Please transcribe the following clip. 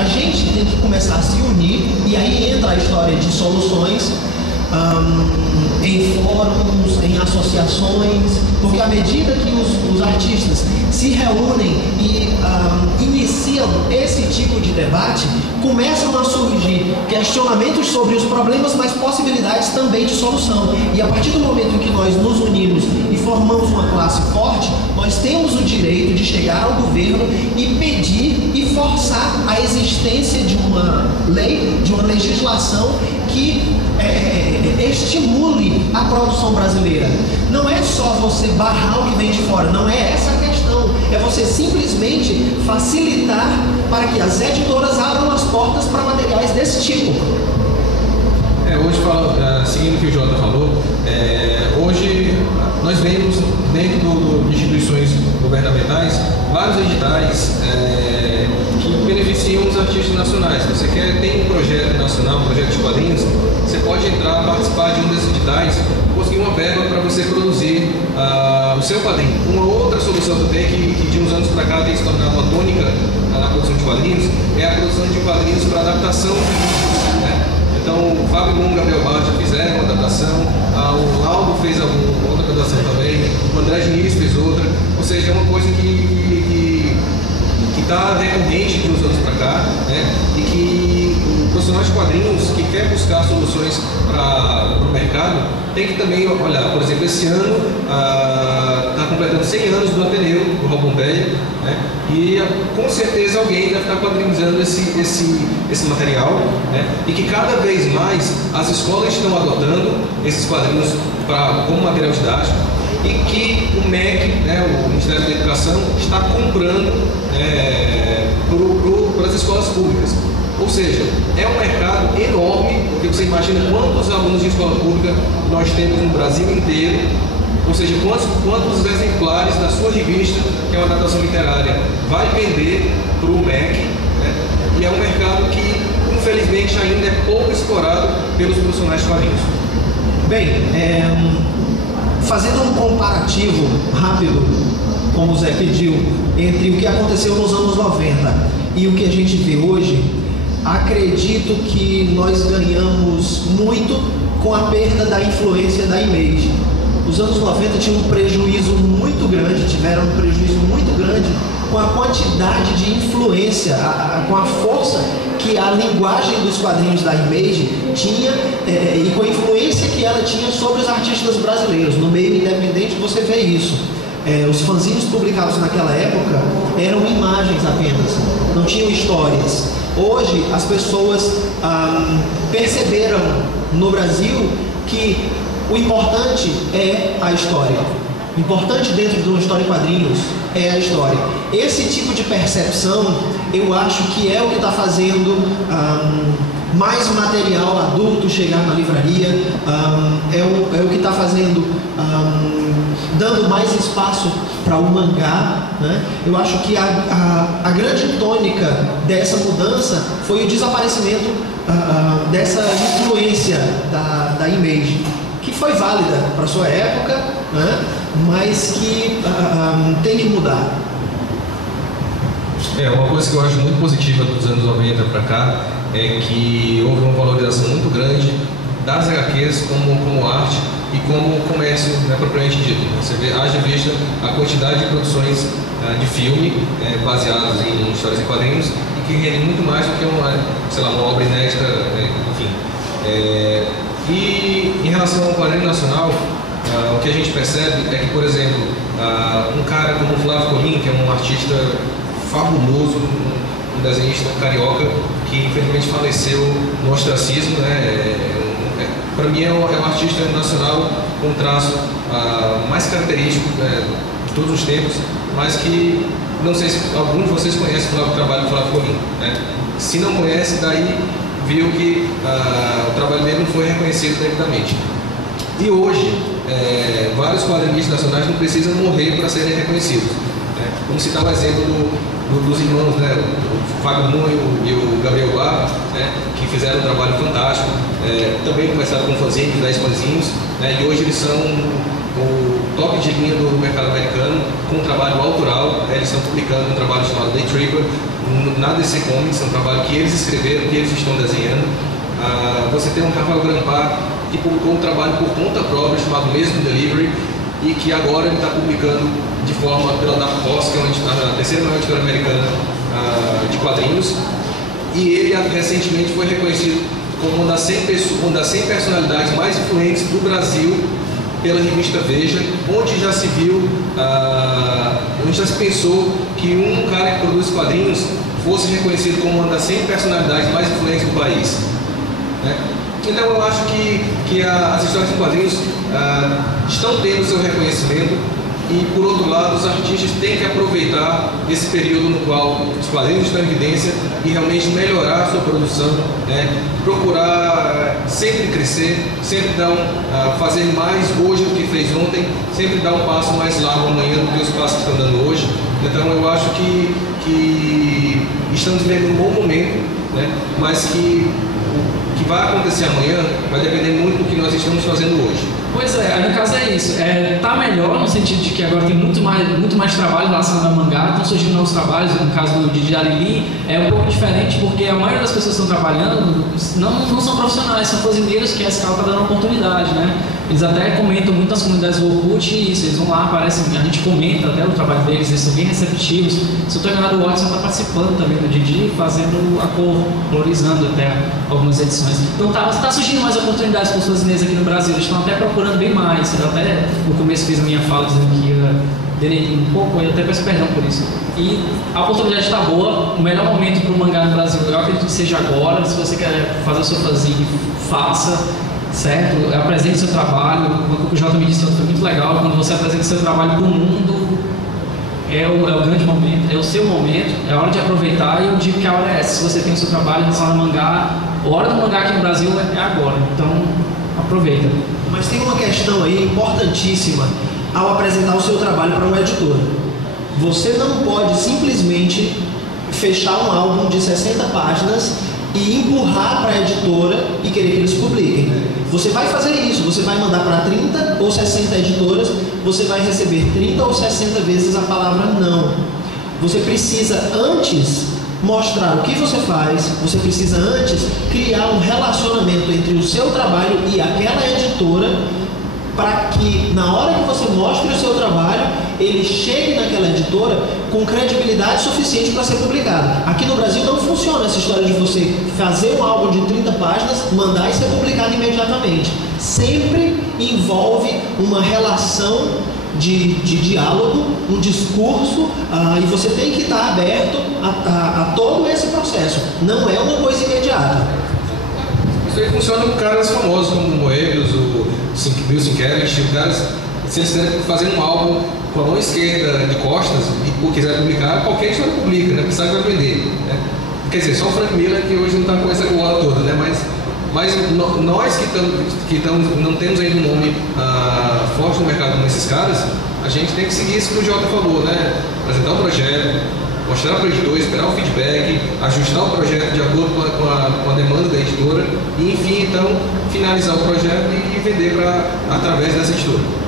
a gente tem que começar a se unir, e aí entra a história de soluções em fóruns, em associações, porque à medida que os artistas se reúnem e iniciam esse tipo de debate, começam a surgir questionamentos sobre os problemas, mas possibilidades também de solução. E a partir do momento em que nós nos unimos e formamos uma classe forte, nós temos o direito de chegar ao governo e pedir e forçar a existência de uma lei, de uma legislação que estimule a produção brasileira. Não é só você barrar o que vem de fora, não é essa a questão. É você simplesmente facilitar para que as editoras abram as portas para materiais desse tipo. Hoje, seguindo o que o Jota falou, hoje nós vemos dentro de instituições governamentais vários editais que beneficiam os artistas nacionais. Você tem um projeto nacional, um projeto de quadrinhos, você pode entrar, participar de um desses editais, conseguir uma verba para você produzir o seu quadrinho. Uma outra solução também que de uns anos para cá tem se tornado uma tônica na produção de quadrinhos é a produção de quadrinhos para adaptação. Então, o Fábio Moon e o Gabriel Bart já fizeram uma adaptação, o Aldo fez outra adaptação também, o André Diniz fez outra, ou seja, é uma coisa que está recorrente de uns anos para cá, né? E que o profissional de quadrinhos que quer buscar soluções para o mercado tem que também olhar. Por exemplo, esse ano está completando 100 anos do Ateneu, do Raul Pompeia, né? E com certeza alguém deve estar quadrinizando esse material, né? E que cada vez mais as escolas estão adotando esses quadrinhos como material didático, e que o MEC, né, o Ministério da Educação, está comprando para as escolas públicas. Ou seja, é um mercado enorme, porque você imagina quantos alunos de escola pública nós temos no Brasil inteiro, ou seja, quantos exemplares da sua revista, que é uma adaptação literária, vai vender para o MEC, né? E é um mercado que, infelizmente, ainda é pouco explorado pelos profissionais de quadrinhos. Bem, fazendo um comparativo rápido, como o Zé pediu, entre o que aconteceu nos anos 90 e o que a gente vê hoje, acredito que nós ganhamos muito com a perda da influência da Image. Os anos 90 tinham um prejuízo muito grande, tiveram um prejuízo muito grande com a quantidade de influência, com a força que a linguagem dos quadrinhos da Image tinha e com a influência que ela tinha sobre os artistas brasileiros. No meio independente você vê isso. Os fanzines publicados naquela época eram imagens apenas, não tinham histórias. Hoje as pessoas perceberam no Brasil que o importante é a história. O importante dentro de uma história em quadrinhos é a história. Esse tipo de percepção, eu acho que é o que está fazendo mais material adulto chegar na livraria, é o que está fazendo, dando mais espaço para o mangá, né? Eu acho que a grande tônica dessa mudança foi o desaparecimento dessa influência da Image, que foi válida para sua época, né? Mas que tem que mudar. Uma coisa que eu acho muito positiva dos anos 90 para cá é que houve uma valorização muito grande das HQs como arte e como comércio, né, propriamente dito. Você vê, haja vista a quantidade de produções de filme baseados em histórias em quadrinhos e que rendem muito mais do que uma obra inédita, enfim. E em relação ao quadrinho nacional, o que a gente percebe é que, por exemplo, um cara como o Flávio Colim, que é um artista fabuloso, um desenhista carioca, que infelizmente faleceu no ostracismo, né? Para mim é um artista nacional com traço mais característico de todos os tempos, mas que não sei se algum de vocês conhece o trabalho do Flávio Colim, né? Se não conhece, daí viu que o trabalho dele não foi reconhecido devidamente. E hoje, vários quadrinistas nacionais não precisam morrer para serem reconhecidos. Vamos citar o exemplo dos irmãos, né? O Fábio Moon e o Gabriel Bart, né? Que fizeram um trabalho fantástico. Também começaram com fanzines, 10 fanzines, né? E hoje eles são o top de linha do mercado americano, com um trabalho autoral. Eles estão publicando um trabalho chamado Day Tripper, um na DC Comics, é um trabalho que eles escreveram, que eles estão desenhando. Você tem o Rafael Grampar, que publicou um trabalho por conta própria chamado Mesmo Delivery, e que agora ele está publicando de forma pela Dark Horse, que é a terceira maior editora americana de quadrinhos, e ele recentemente foi reconhecido como uma das 100 personalidades mais influentes do Brasil pela revista Veja, onde já se viu, onde já se pensou que um cara que produz quadrinhos fosse reconhecido como uma das 100 personalidades mais influentes do país, né? Então eu acho que as histórias em quadrinhos estão tendo seu reconhecimento, e por outro lado os artistas têm que aproveitar esse período no qual os quadrinhos estão em evidência e realmente melhorar a sua produção, né? Procurar sempre crescer, sempre fazer mais hoje do que fez ontem, sempre dar um passo mais largo amanhã do que os passos que estão dando hoje. Então eu acho que estamos vivendo um bom momento, né? Mas que o que vai acontecer amanhã vai depender muito do que nós estamos fazendo hoje. Pois é, no caso é isso. Tá melhor no sentido de que agora tem muito mais trabalho relacionado ao mangá, estão surgindo novos trabalhos. No caso do Didi Arili é um pouco diferente, porque a maioria das pessoas que estão trabalhando não são profissionais, são cozinheiros que a escala está dando oportunidade, né? Eles até comentam muito nas comunidades do Orkut isso, eles vão lá, aparecem, a gente comenta até o trabalho deles, eles são bem receptivos. Se eu estou enganado, o Watson está participando também do Didi, fazendo a cor, colorizando até algumas edições. Então tá surgindo mais oportunidades para os cozinheiros aqui no Brasil, eles estão até procurando bem mais. Eu até no começo fiz a minha fala dizendo que ia denegrir um pouco, eu até peço perdão por isso. E a oportunidade está boa, o melhor momento para o mangá no Brasil, eu acredito que seja agora. Se você quer fazer o seu fanzine, faça, certo? Apresente seu trabalho. O Jota me disse que foi muito legal, quando você apresenta seu trabalho para o mundo, é o grande momento, é o seu momento, é a hora de aproveitar. E eu digo que a hora é essa. Se você tem o seu trabalho relacionado ao mangá, a hora do mangá aqui no Brasil é agora, então aproveita. Mas tem uma questão aí importantíssima ao apresentar o seu trabalho para uma editora. Você não pode simplesmente fechar um álbum de 60 páginas e empurrar para a editora e querer que eles publiquem. Você vai fazer isso, você vai mandar para 30 ou 60 editoras, você vai receber 30 ou 60 vezes a palavra não. Você precisa antes mostrar o que você faz, você precisa antes criar um relacionamento entre o seu trabalho e aquela editora, para que na hora que você mostre o seu trabalho, ele chegue naquela editora com credibilidade suficiente para ser publicado. Aqui no Brasil não funciona essa história de você fazer um álbum de 30 páginas, mandar e ser publicado imediatamente. Sempre envolve uma relação de diálogo, um discurso, e você tem que estar aberto a todo esse processo. Não é uma coisa imediata. Isso aí funciona com caras famosos como o Moebius, o Bill Sienkiewicz, caras, se eles quiserem fazer um álbum com a mão esquerda de costas e quiser publicar, qualquer editora publica, né? Precisa que vai vender, né? Quer dizer, só o Frank Miller que hoje não está com essa gola toda, né? Mas nós que não temos ainda um nome forte no mercado como esses caras, a gente tem que seguir isso que o Jota falou, né? Apresentar o projeto, mostrar para o editor, esperar o feedback, ajustar o projeto de acordo com a demanda da editora e, enfim, então, finalizar o projeto e vender através dessa editora.